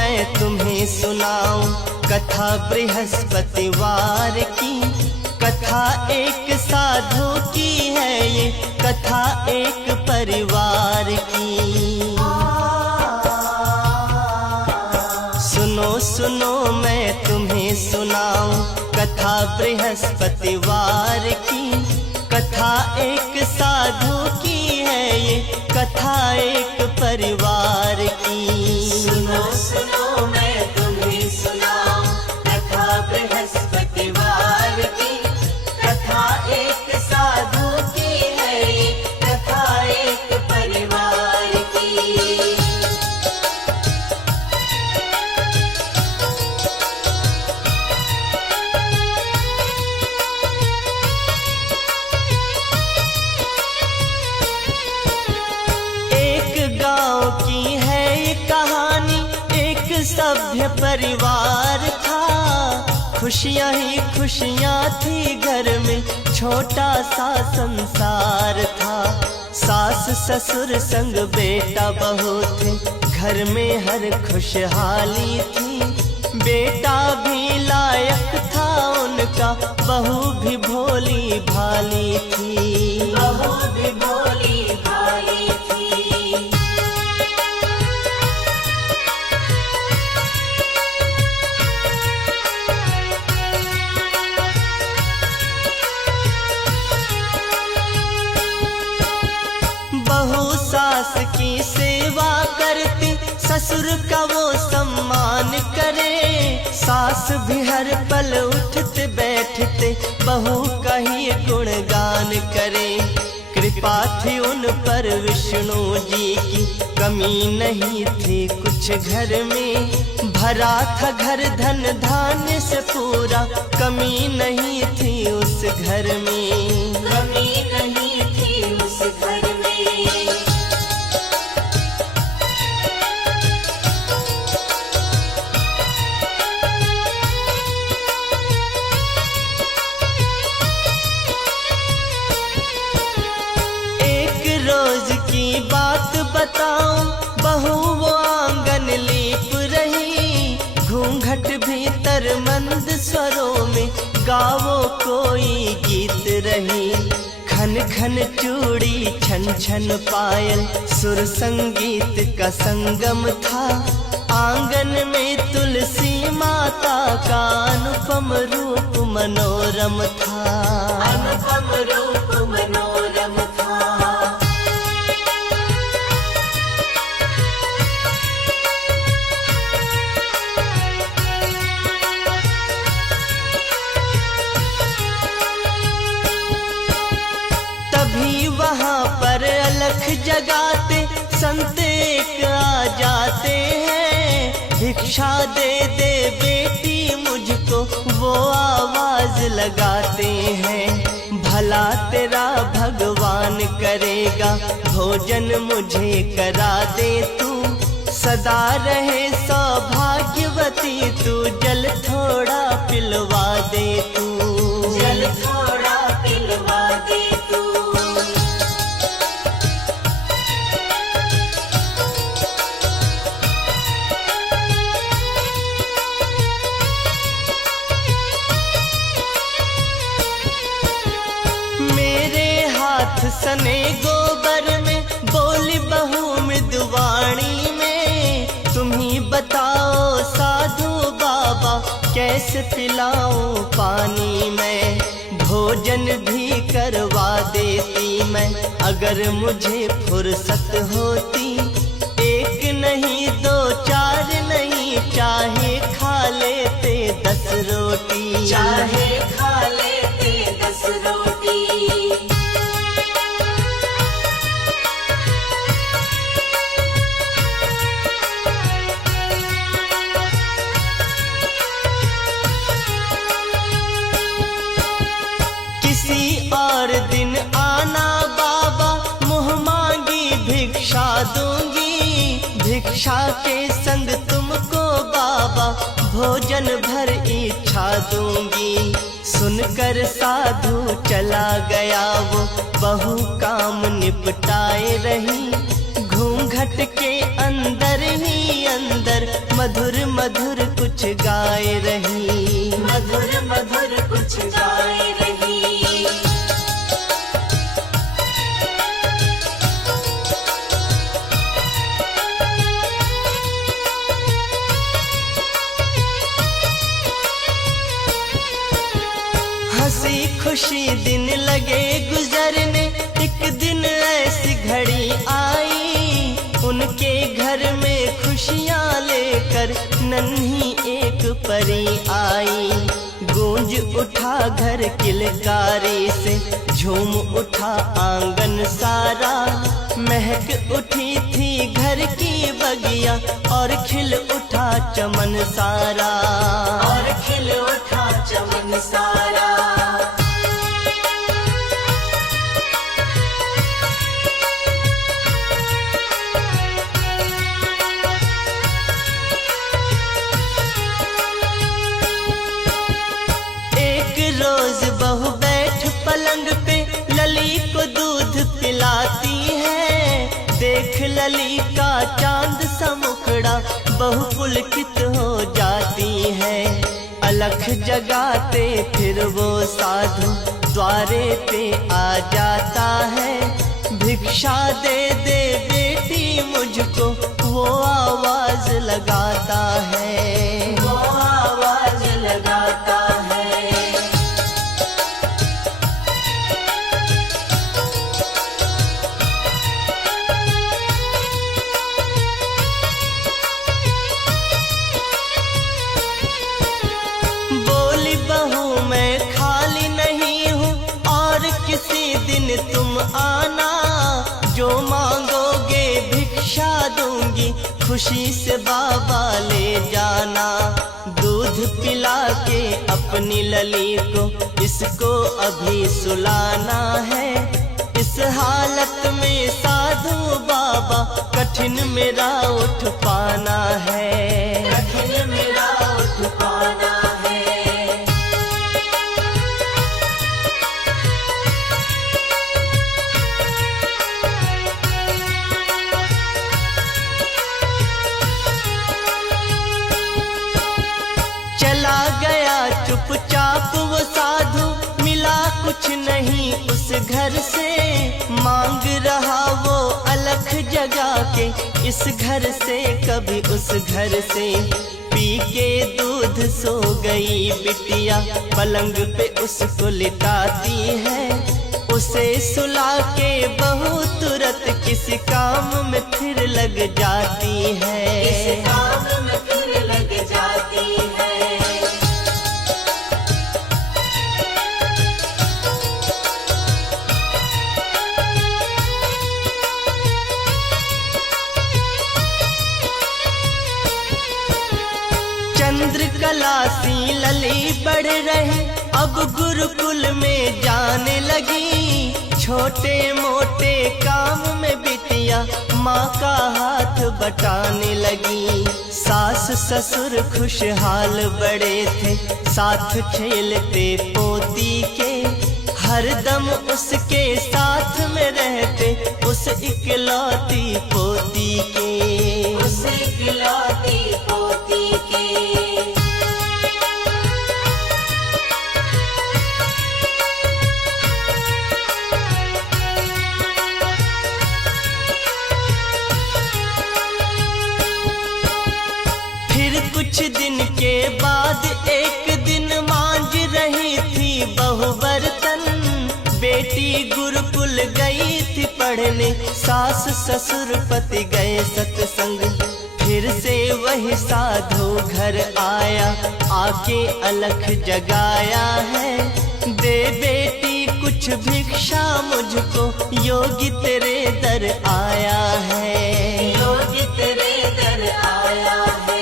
मैं तुम्हें सुनाऊं कथा बृहस्पतिवार की। कथा एक साधु की है ये, कथा एक परिवार की। सुनो सुनो मैं तुम्हें सुनाऊं कथा बृहस्पतिवार की। कथा एक साधु की है ये, कथा एक परिवार की। सुनो सुनो मैं तुम्हें सुनाऊं कथा बृहस्पतिवार की। कथा एक साधु की है ये, कथा एक परिवार की। की है ये कहानी, एक सभ्य परिवार था। खुशियां ही खुशियां थी घर में, छोटा सा संसार था। सास ससुर संग बेटा बहू थे, घर में हर खुशहाली थी। बेटा भी लायक था उनका, बहू भी भोली भाली थी। बहू भी भोली भाली थी। बहू सास की सेवा करती, ससुर का वो सम्मान करे। सास भी हर पल उठते बैठते, बहू का ही गुणगान करे। कृपा थी उन पर विष्णु जी की, कमी नहीं थी कुछ घर में। भरा था घर धन धान्य से पूरा, कमी नहीं थी उस घर में। कमी नहीं थी उस घर में। रोज की बात बताऊं, बहू वो आंगन लीप रही। घूंघट भीतर मंद स्वरों में, गावो कोई गीत रही। खन खन चूड़ी छन छन पायल, सुर संगीत का संगम था। आंगन में तुलसी माता का अनुपम रूप मनोरम था। अनुपम रूप मनोरम था। तभी वहाँ पर अलख जगाते संत एक आ जाते हैं। भिक्षा दे दे बेटी मुझको, वो आवाज लगाते हैं। भला तेरा भगवान करेगा, भोजन मुझे करा दे तू। सदा रहे सौभाग्यवती तू, जल थोड़ा पिलवा दे तू। जल थोड़ा पिलवा दे तू। मेरे हाथ सने गोबर में, बोली बहू मृदुवाणी में। तुम ही बताओ साधु बाबा, कैसे पिलाऊं पानी में। भोजन भी करवा देती मैं, अगर मुझे फुर्सत होती। एक नहीं दो चार नहीं, चाहे खा लेते 10 रोटी। चाहे खा लेते 10 रोटी। किसी और दिन आना बाबा, मुँह मांगी भिक्षा दूंगी। भिक्षा के संग तुमको बाबा, भोजन भर इच्छा दूंगी। सुनकर साधु चला गया वो, बहू काम निपटाए रही। घूंघट के अंदर ही अंदर सुंदर मधुर मधुर कुछ गाए रही। मधुर मधुर कुछ गाए रही। हंसी खुशी दिन लगे गुजरने, एक दिन ऐसी घड़ी आई, उनके घर में खुशियाँ लेकर नन्ही एक परी आई। गूंज उठा घर किलकारी से, झूम उठा आंगन सारा, महक उठी थी घर की बगिया और खिल उठा चमन सारा। और खिल उठा चमन सारा। रोज बहू बैठ पलंग पे लली को दूध पिलाती है, देख लली का चांद सा मुखड़ा बहू पुलकित हो जाती है। अलख जगाते फिर वो साधु द्वारे पे आ जाता है, भिक्षा दे दे बेटी मुझको वो आवाज लगाता है। वो आवाज लगाता है। किसी दिन तुम आना, जो मांगोगे भिक्षा दूंगी, खुशी से बाबा ले जाना। दूध पिला के अपनी लली को इसको अभी सुलाना है, इस हालत में साधु बाबा कठिन मेरा उठ पाना है। कठिन मेरा उठ पाना है। चला गया चुपचाप वो साधु, मिला कुछ नहीं उस घर से, मांग रहा वो अलख जगा के इस घर से कभी उस घर से। पी के दूध सो गई बिटिया, पलंग पे उसको लिटाती है, उसे सुला के बहू तुरंत किसी काम में फिर लग जाती है। किसी काम में फिर लग जाती है। चंद्रकला सी लली बढ़ रहे, अब गुरुकुल में जाने लगी, छोटे मोटे काम में बिटिया माँ का हाथ बटाने लगी। सास ससुर खुशहाल बड़े थे, साथ खेलते पोती के, हरदम उसके साथ में रहते उस इकलौती पोती के। उस इकलौती पोती के। कुछ दिन के बाद एक दिन मांझ रही थी बहू बर्तन, बेटी गुरुकुल गई थी पढ़ने, सास ससुर पति गए सत्संग, फिर से वही साधु घर आया, आके अलख जगाया है, दे बेटी कुछ भिक्षा मुझको, योगी तेरे दर आया है। योगी तेरे दर आया है।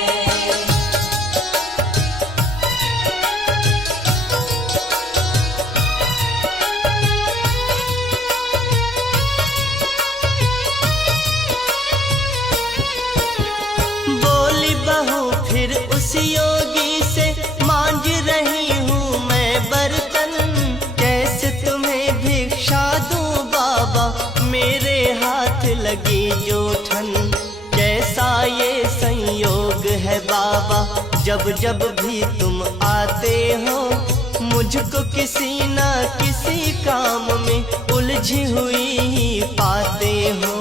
फिर उस योगी से मांझ रही हूँ मैं बर्तन, कैसे तुम्हें भिक्षा दूं बाबा, मेरे हाथ लगी जो ठन, कैसा ये संयोग है बाबा, जब जब भी तुम आते हो मुझको किसी न किसी काम में उलझी हुई पाते हो,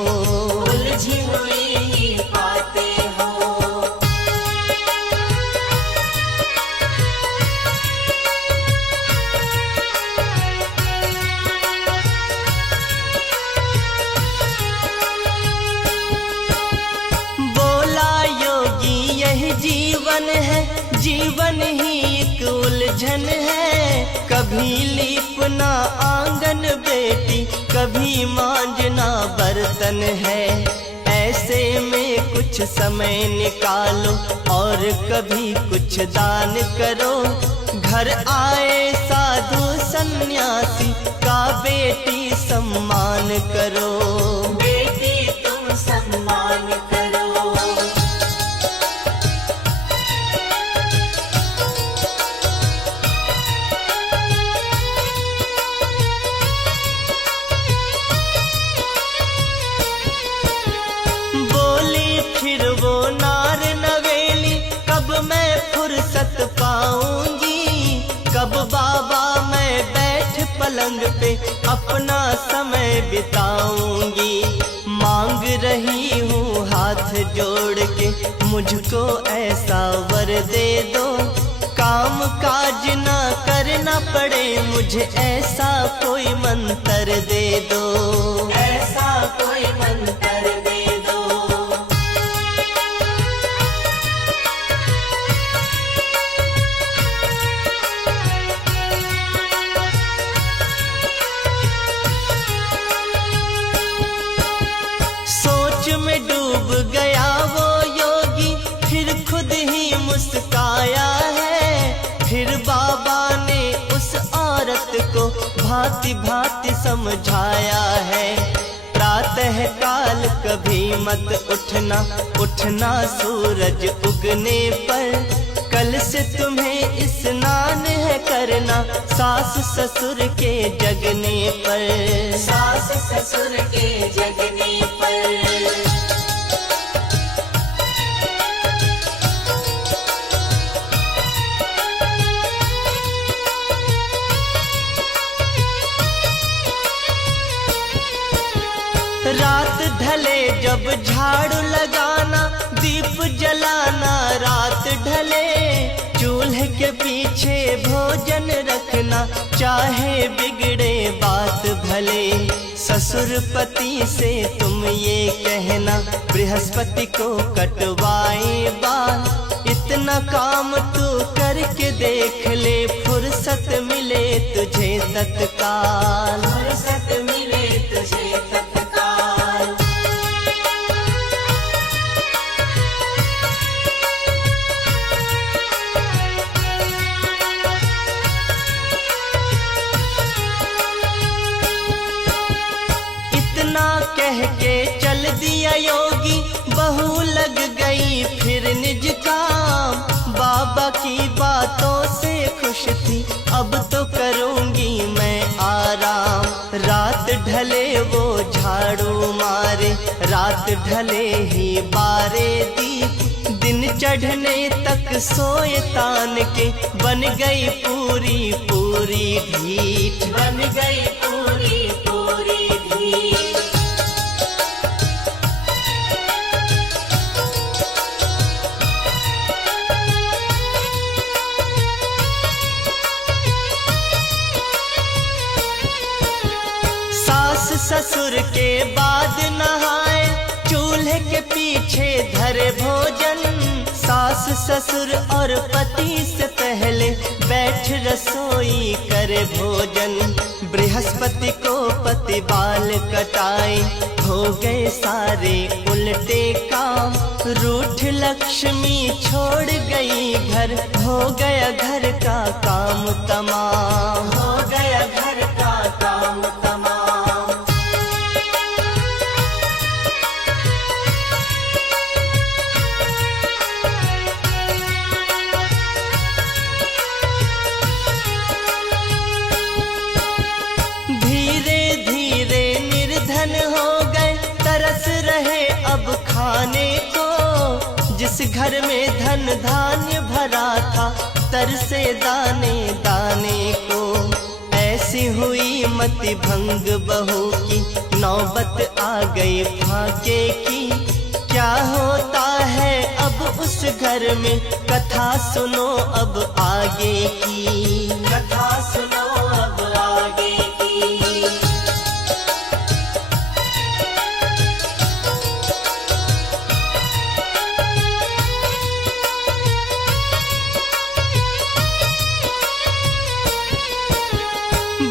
उलझी हुई पाते हो। बोला योगी यही जीवन है, जीवन ही एक उलझन है। कभी लीपना आंगन बेटी, कभी मांजना बर्तन है। ऐसे में कुछ समय निकालो और कभी कुछ दान करो। घर आए साधु सन्यासी का बेटी सम्मान करो, बेटी तुम सम्मान करो। फिर वो नार नवेली, कब मैं फुर्सत पाऊंगी, कब बाबा मैं बैठ पलंग पे अपना समय बिताऊंगी। मांग रही हूँ हाथ जोड़ के मुझको ऐसा वर दे दो, काम काज ना करना पड़े मुझे ऐसा कोई मंत्र दे दो, ऐसा कोई मंत्र दे दो। सोच में डूब गया वो योगी, फिर खुद ही मुस्काया है। फिर बाबा ने उस औरत को भांति भांति समझाया है। प्रातः काल कभी मत उठना, उठना सूरज उगने पर। कल से तुम्हें स्नान है करना, सास ससुर के जगने पर, सास ससुर के जगने पर। रात ढले जब झाड़ू लगाना, दीप जलाना रात ढले। चूल्हे के पीछे भोजन रखना, चाहे बिगड़े बात भले। ससुर पति से तुम ये कहना, बृहस्पति को कटवाए बाल। इतना काम तू करके देख ले, फुर्सत मिले तुझे तत्काल, फुर्सत मिले तुझे तत्काल। कह के चल दिया योगी, बहू लग गई फिर निज काम। बाबा की बातों से खुश थी, अब तो करूंगी मैं आराम। रात ढले वो झाड़ू मारे, रात ढले ही बारे दीप। दिन चढ़ने तक सोए तान के, बन गई पूरी पूरी ढीठ, बन गई पूरी पूरी ढीठ। सास ससुर के बाद नहाए, चूल्हे के पीछे धरे भोजन। सास ससुर और पति से पहले बैठ रसोई करे भोजन। बृहस्पति को पति बाल कटाए, हो गए सारे उल्टे काम। रूठ लक्ष्मी छोड़ गई घर, हो गया घर का काम तमाम, हो गया घर का काम तमाम। धीरे धीरे निर्धन हो गए, तरस रहे अब खाने को। जिस घर में धन धान्य भरा था, तरसे दाने दाने को। ऐसी हुई मति भंग बहू की, नौबत आ गई फाके की। क्या होता है अब उस घर में, कथा सुनो अब आगे की। कथा सुनो अब आगे की।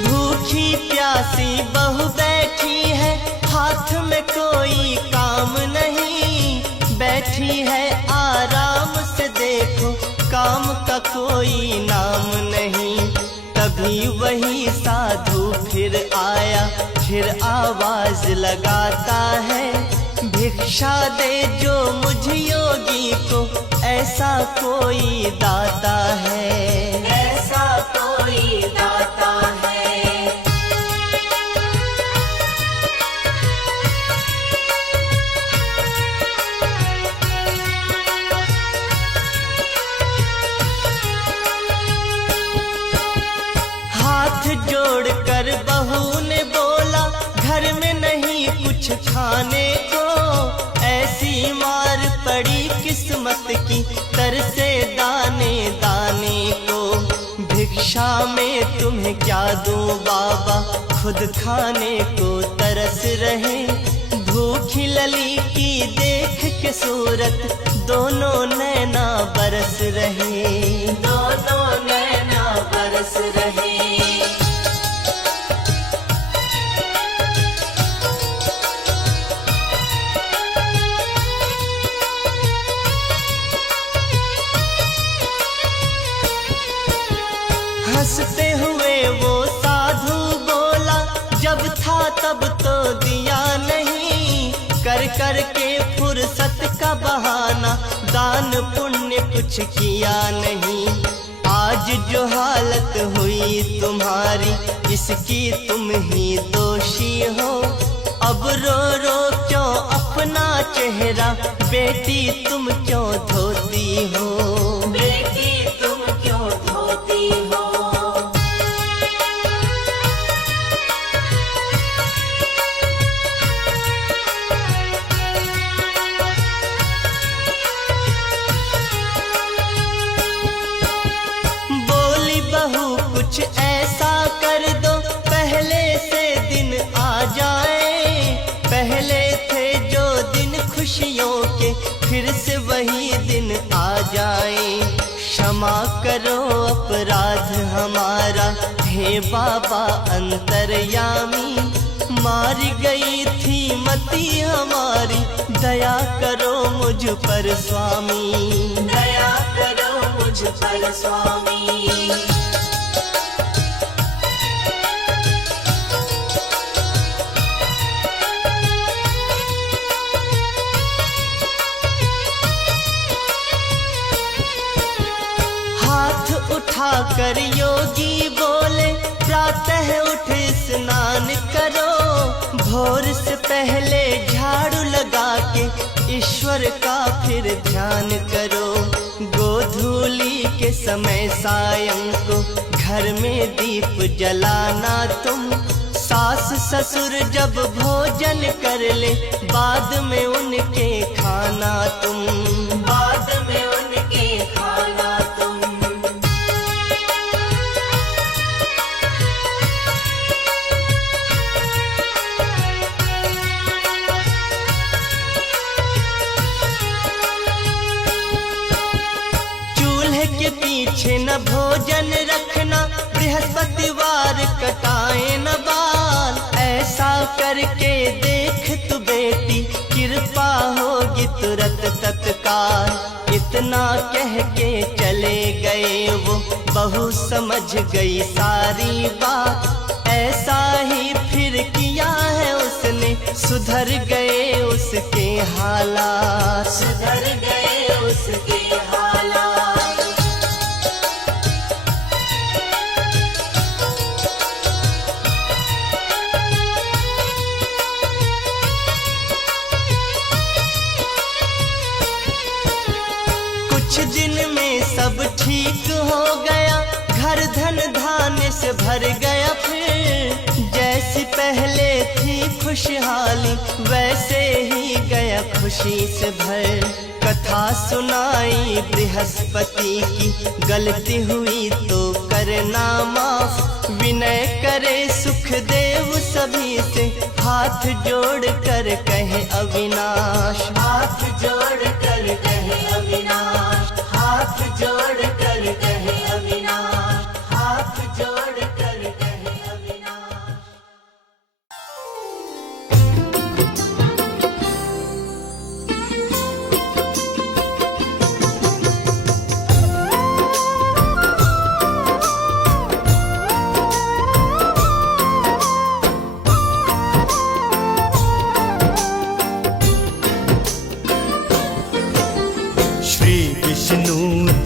भूखी प्यासी बहू बैठी है, हाथ में कोई काम नहीं। बैठी है आराम से, देखो काम का कोई नाम नहीं। तभी वही साधु फिर आया, फिर आवाज लगाता है, भिक्षा दे जो मुझ योगी को, ऐसा कोई दाता है। ऐसा कोई दाता है। हाथ जोड़कर बहू ने बोला, घर में नहीं कुछ खाने को। ऐसी मार पड़ी किस्मत की, तरसे दाने दाने को। भिक्षा में तुम्हें क्या दूं बाबा, खुद खाने को तरस रहे। भूखी लली की देख के सूरत, दोनों नैना बरस रहे। दोनों नैना बरस रहे। हंसते हुए वो साधु बोला, जब था तब तो दिया नहीं। कर कर के फुर्सत का बहाना, दान पुण्य कुछ किया नहीं। आज जो हालत हुई तुम्हारी, इसकी तुम ही दोषी हो। अब रो रो क्यों अपना चेहरा, बेटी तुम क्यों धोती हो। बेटी तुम क्यों धोती हो। बोली बहू कुछ ऐसा कर दो, पहले से दिन आ जाए। पहले थे जो दिन खुशियों के, फिर से वही दिन आ जाए। क्षमा करो अपराध हमारा, हे बाबा अंतर्यामी। मारी गई थी मति हमारी, दया करो मुझ पर स्वामी। दया करो मुझ पर स्वामी। हाथ उठाकर योगी बोले, प्रातः उठ स्नान करो। भोर से पहले झाड़ू लगा के, ईश्वर का फिर ध्यान करो। गोधूली के समय सायं को, घर में दीप जलाना तुम। सास ससुर जब भोजन कर ले, बाद में उनके खाना तुम। बाद में उनके खाना तुम। चूल्हे के पीछे न भोजन रखना, बृहस्पतिवार कटाए न बाल। ऐसा करके देख तू बेटी, कृपा होगी तुरंत तत्काल। इतना कह के चले गए वो, बहू समझ गई सारी बात। ऐसा ही फिर किया है उसने, सुधर गए उसके हालात। सुधर गए उसके हालात। दिन में सब ठीक हो गया, घर धन धान्य से भर गया फिर। जैसी पहले थी खुशहाली वैसे ही गया खुशी से भर। कथा सुनाई बृहस्पति की, गलती हुई तो करना माफ। विनय करे सुखदेव सभी से, हाथ जोड़ कर कहे अविनाश। हाथ जोड़ कर कहे अविनाश, हाथ जोड़ कर कहे अविनाश, हाथ जोड़ कर कहे अविनाश।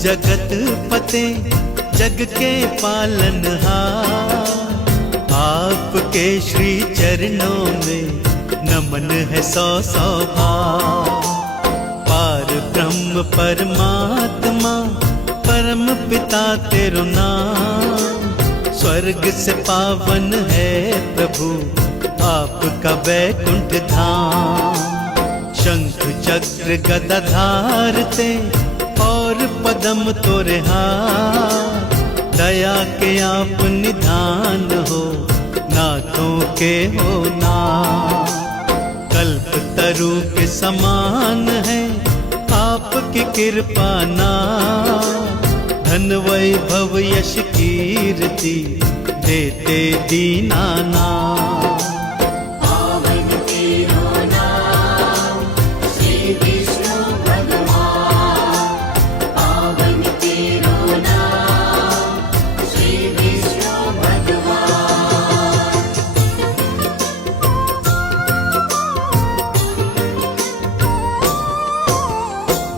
जगत पते जग के पालनहार, आपके श्री चरणों में नमन है सौ सौ भाव। पार ब्रह्म परमात्मा परम पिता तेरो नाम, स्वर्ग से पावन है प्रभु आपका वैकुंठ धाम। शंख चक्र गदा धारते और पदम तोरे हाथ, दया के आप निधान हो नाथों के हो नाथ। कल्प तरु के समान है आपकी कृपा नाथ, धन वैभव यश कीर्ति देते दीनानाथ।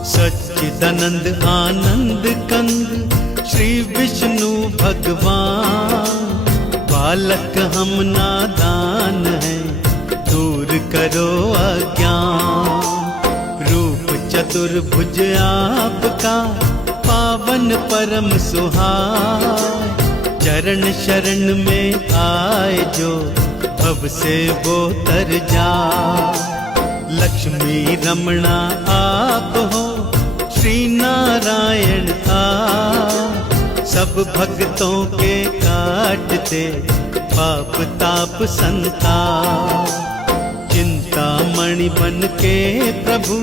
सच्चिदानंद आनंद कंद श्री विष्णु भगवान, बालक हम नादान हैं दूर करो अज्ञान। रूप चतुर्भुज आपका पावन परम सुहाय, चरण शरण में आए जो भव से वो तर जाए। लक्ष्मी रमणा आप हो श्री नारायण आप, सब भक्तों के काटते पाप ताप संताप। चिंतामणि बन के प्रभु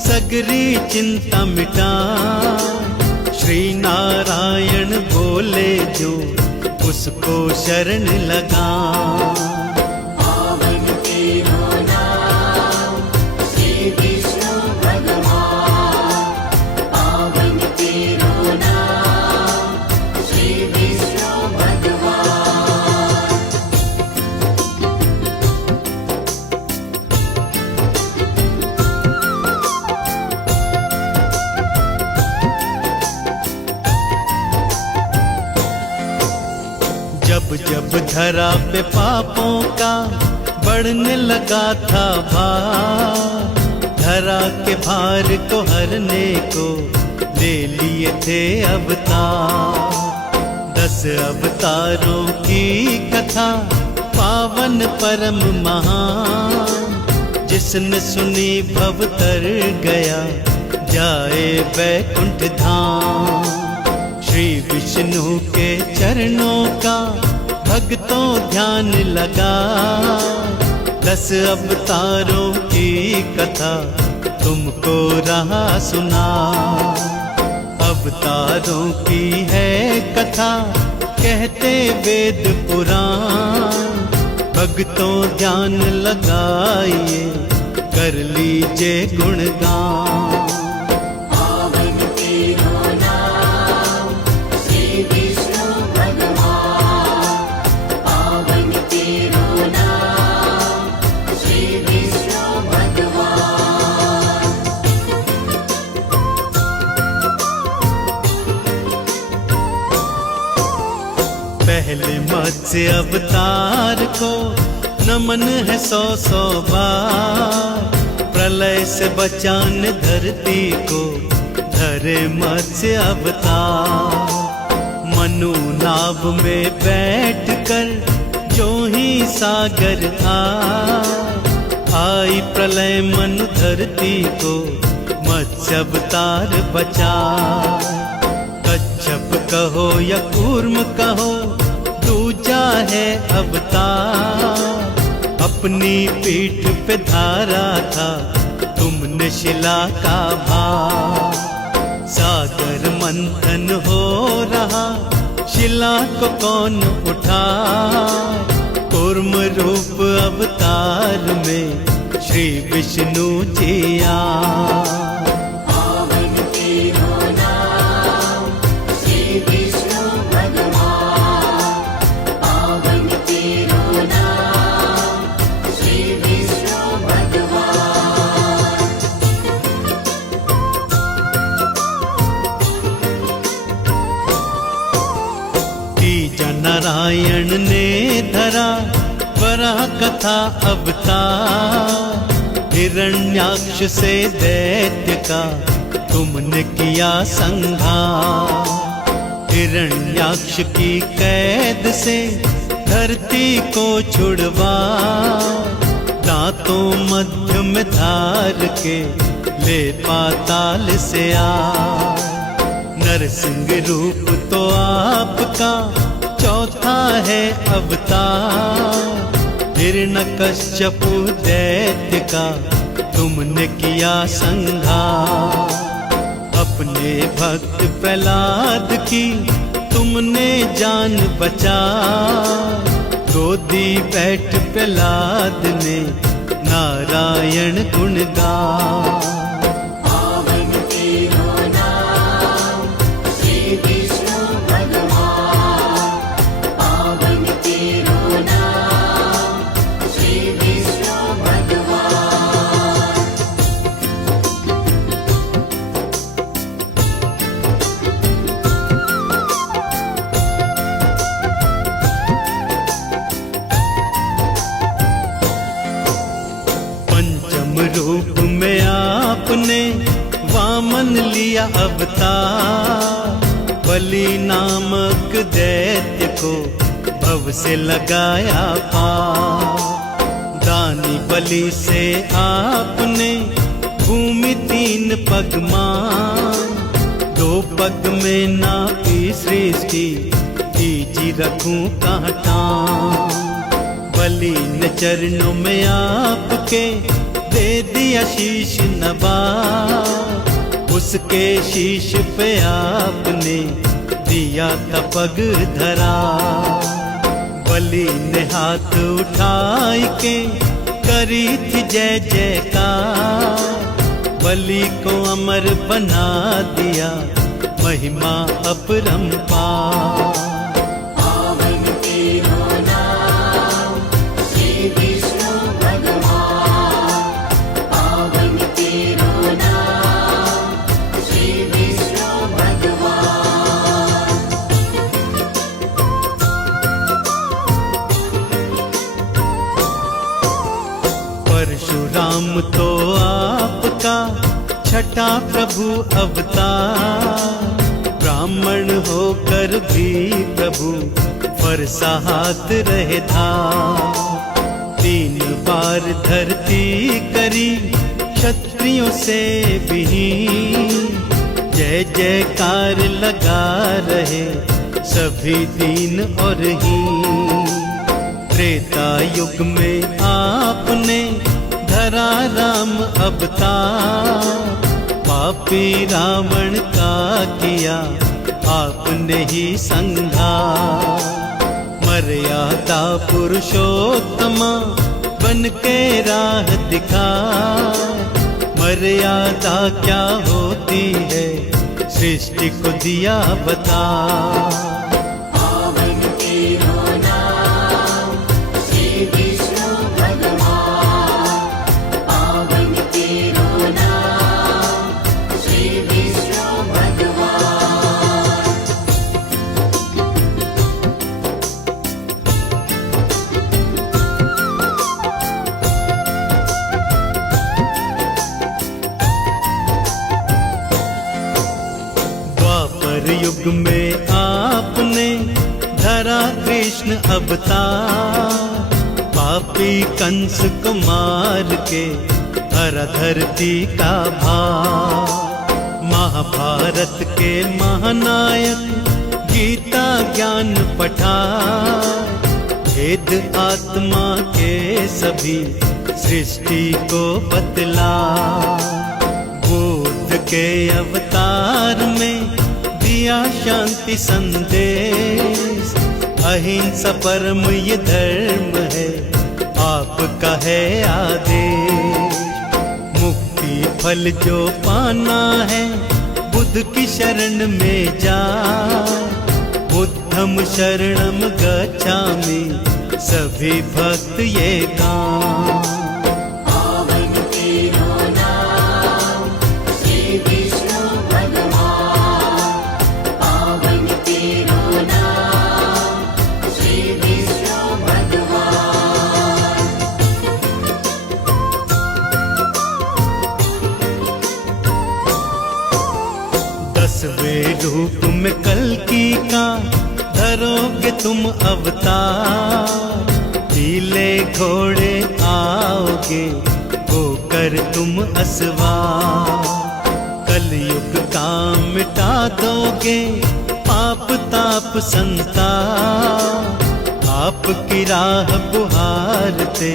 सगरी चिंता मिटा, श्री नारायण बोले जो उसको शरण लगा। जब जब धरा पे पापों का बढ़ने लगा था भार, धरा के भार को हरने को ले लिए थे अवतार। 10 अवतारों की कथा पावन परम महान, जिसने सुनी भव तर गया जाए वैकुंठ धाम। श्री विष्णु के चरणों का भक्तों ध्यान लगा, 10 अवतारों की कथा तुमको रहा सुना। अवतारों की है कथा कहते वेद पुराण, भक्तों ध्यान लगाइए कर लीजिए गुणगान। पहले मत्स्य अवतार को नमन है 100 बार, प्रलय से बचाने धरती को धरे मत्स्य अवतार। मनु नाव में बैठकर जो ही सागर आई प्रलय मनु धरती को मत्स्य अवतार बचा। कच्छप कहो या कूर्म कहो दूजा है अवतार। अपनी पीठ पे धारा था तुमने शिला का भार। सागर मंथन हो रहा शिला को कौन उठा। कूर्म रूप अवतार में श्री विष्णु जी आए। पावन तेरो नाम श्री विष्णु भगवान। पावन तेरो नाम श्री विष्णु भगवान। तीजा नारायण ने धरा वराह कथा अवतार। हिरण्याक्ष से दैत्य का तुमने किया संहार। हिरण्याक्ष की कैद से धरती को छुड़वा। दांतों मध्य में धार के ले पाताल से आ। नरसिंह रूप तो आपका चौथा है अवतार। हिरण्यकश्यपु दैत्य का तुमने किया संहार। अपने भक्त प्रहलाद की तुमने जान बचा। गोदी बैठ प्रहलाद ने नारायण गुण गा। पावन तेरो नाम श्री विष्णु भगवान। पावन तेरो नाम श्री विष्णु भगवान। पंचम रूप में आपने वामन लिया अवतार। बलि नामक दैत्य को भव से लगाया पार। दानी बलि से आपने भूमि 3 पग मान। 2 पग में नापी सृष्टि तीजी रखूं कहाँ टांग। बलि ने चरणों में आपके दे दिया शीश नवा। उसके शीश पे आपने दिया था पग धरा। बलि ने हाथ उठाई के करी थी जय जयकार। बलि को अमर बना दिया महिमा अपरंपार। पावन तेरो नाम श्री विष्णु भगवान। पावन तेरो नाम श्री विष्णु भगवान। परशुराम तो आपका छठा प्रभु अवतार। ब्राह्मण होकर भी प्रभु बरसा हाथ रहे था। 3 बार धरती करी क्षत्रियों से भी। जय जयकार लगा रहे सभी दीन और हीन। त्रेता युग में आपने धरा राम अवतार। पापी रावण का किया आपने ही संहार। मर्यादा पुरुषोत्तमा बन के राह दिखा। मर्यादा क्या होती है सृष्टि को दिया बता। पावन तेरो नाम श्री विष्णु भगवान। पावन तेरो नाम श्री विष्णु भगवान। द्वापर युग में आपने धरा कृष्ण अवतार, पापी कंस को मार के हरा धरती का भार। महाभारत के महानायक गीता ज्ञान पठार, भेद आत्मा के सभी सृष्टि को बतला। बुद्ध के अवतार में दिया शांति संदेश, अहिंसा परम ये धर्म है, आपका है आदेश। मुक्ति फल जो पाना है, बुद्ध की शरण में जा। बुद्धम शरणम गच्छामि, सभी भक्त ये गाएं। पावन तेरो नाम श्री विष्णु भगवान, पावन तेरो नाम श्री विष्णु भगवान। 10वें रूप में कल्कि का धरोगे तुम अवतार, नीले घोड़े आओगे होकर तुम असवार। कलयुग का मिटा दोगे पाप ताप संताप, आपकी राह बुहारते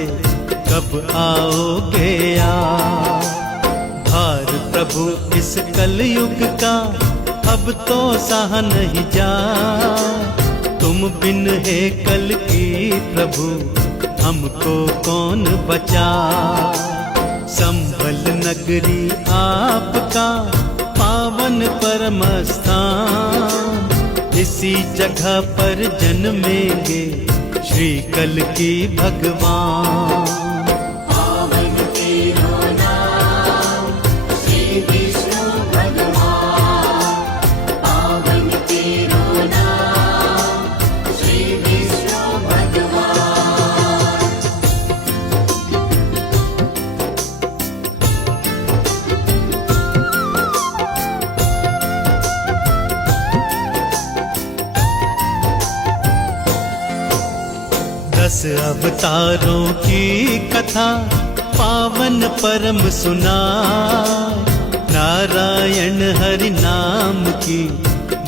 कब आओगे यार। भार प्रभु इस कलयुग का अब तो सहा नहीं जा, तुम बिन है कल की प्रभु हमको कौन बचा। संभल नगरी आपका पावन परम स्थान, इसी जगह पर जन्मेंगे श्री कल की भगवान। पावन तेरो नाम श्री विष्णु भगवान, पावन तेरो नाम श्री विष्णु भगवान। 10 अवतारों की कथा पावन परम सुना, नारायण हरि नाम की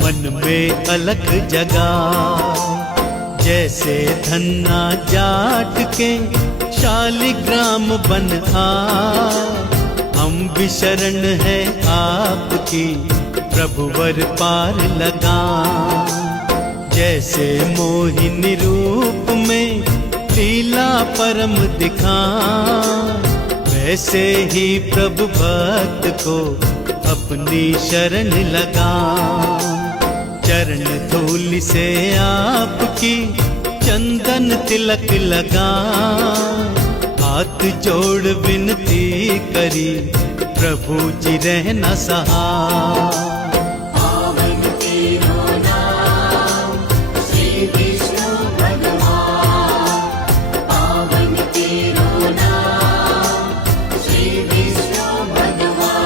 मन में अलख जगा। जैसे धन्ना जाट के शालिग्राम बन आए, हम भी शरण है आपकी प्रभुवर पार लगा। जैसे मोहिनी रूप में लीला परम दिखा, वैसे ही प्रभु भक्त को अपनी शरण लगा। चरण धूल से आपकी चंदन तिलक लगा, हाथ जोड़ विनती करी प्रभु जी रहना सहा। पावन तेरो नाम श्री विष्णु भगवान, पावन तेरो नाम श्री विष्णु भगवान।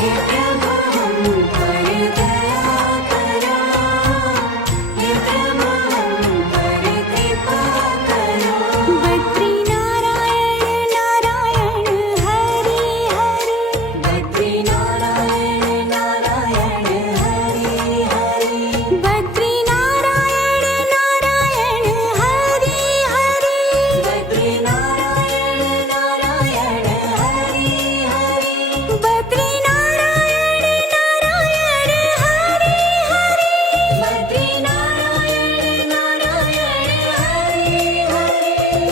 हे प्रभु हम पर दया करो, हे प्रभु हम पर कृपा करो। बद्री नारायण नारायण हरि हरि, बद्री नारायण नारायण हरि हरि, बद्री नारायण नारायण हरि हरि, बद्री नारायण नारायण हरि हरि, बद्री नारायण नारायण हरि हरि, बद्री नारायण नारायण हरि हरि।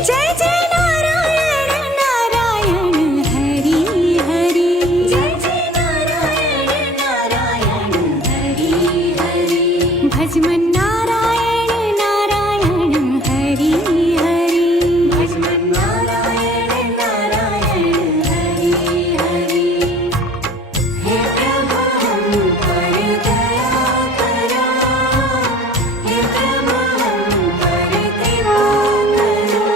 जय जय नारायण नारायण हरि हरि, जय जय नारायण नारायण हरि हरि, भजमन नारायण नारायण हरि हरि, भजमन नारायण नारायण हरि हरि। हे प्रभु हम पर दया करो, हे प्रभु हम पर कृपा करो।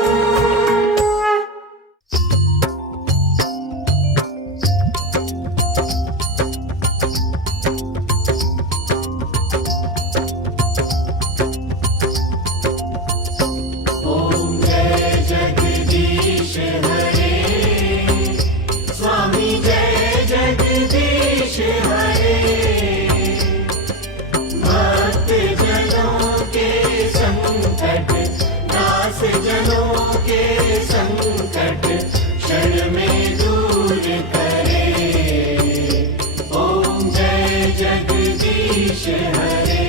ओम जय जगदीश हरे, स्वामी जय जगदीश हरे। भक्त जनों के संकट नास, जनों के संकट क्षण में दूर करे। ओम जय जगदीश हरे।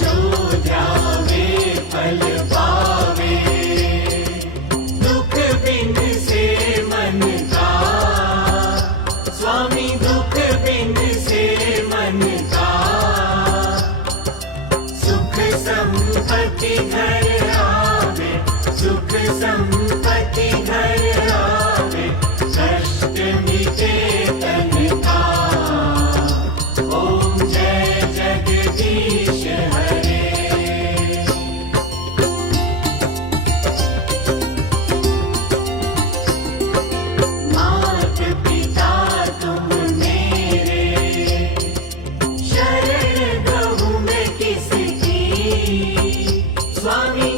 जो जावे फल पावे, दुख बिन से मन का, स्वामी दुख बिन से मन का। सुख संपत्ति घर आवे, सुख संपत्ति घर आवे, कष्ट मिटे तन का। ओम जय जगदीश हरे। मात पिता तुम मेरे, शरण गहूँ मैं किसकी, स्वामी